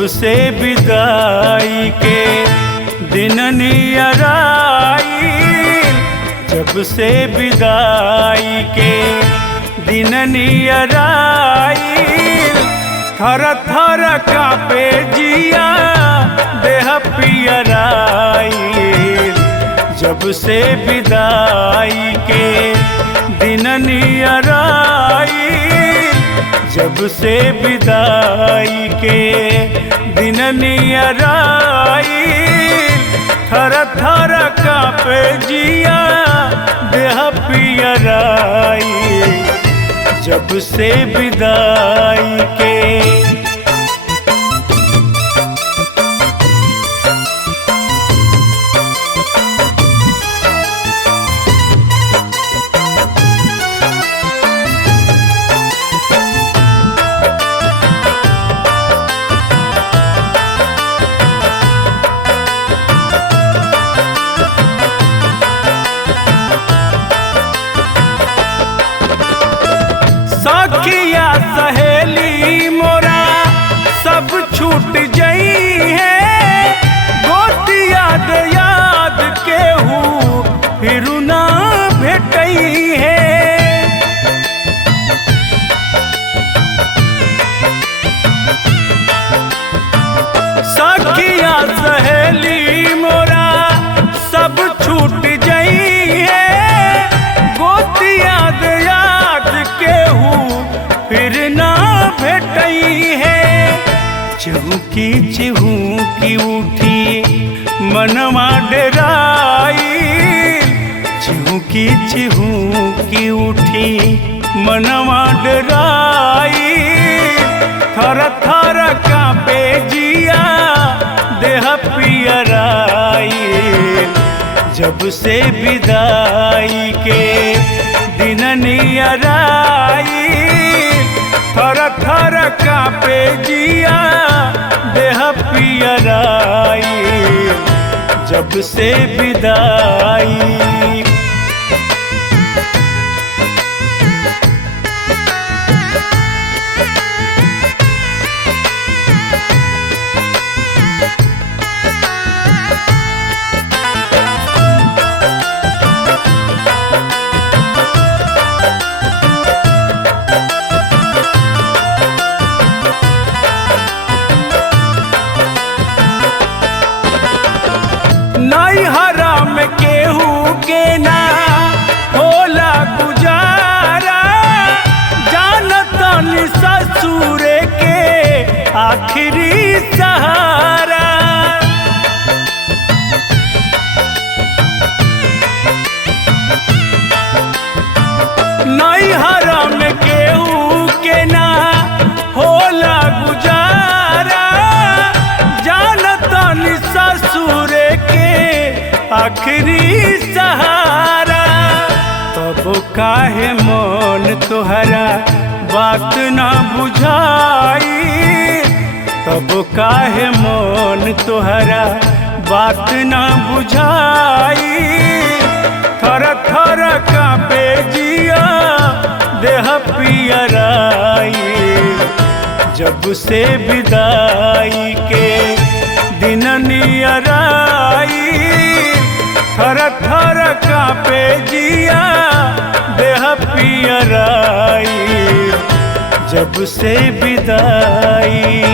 जब से विदाई के दिन नियर आइल, जब से विदाई के दिन नियर आइल, थर थर कांपे जिया देह पियर आइल। जब से विदाई के दिन नियर आइल, जब से विदाई के दिन नियर आइल, थर थर कांपे जिया देह पियर आइल। जब से विदाई के सखिया सहेली मोरा सब छूट जई है, गोतिया दे याद केहू फिर ना भेटई है। सखिया सहेली मोरा सब छूट जई है, गोतिया दे याद केहू फिर ना भेटई है। चहुकी चहुकी उठी मनवा डराई, चहुकी चहुकी उठी मनवा डराई, थर थर कांपे जिया देह पियर आइल। जब से विदाई के दिन नियर आइल, थर थर कांपे जिया देह पियर आइल। जब से विदाई नैहरा में केहू के ना होला गुजारा, जानतन ससुर के आखिरी सहारा। नैहरा में केहू के ना होला गुजारा, जानतन ससुर आखिरी सहारा। तब काहे मन तोहरा बात ना बुझाई, तब काहे मन तोहरा बात ना बुझाई, थर थर कांपे जिया देह पियर आइल। जब से विदाई के दिन नियर आइल, थर थर कांपे जिया देह पियर आइल। जब से विदाई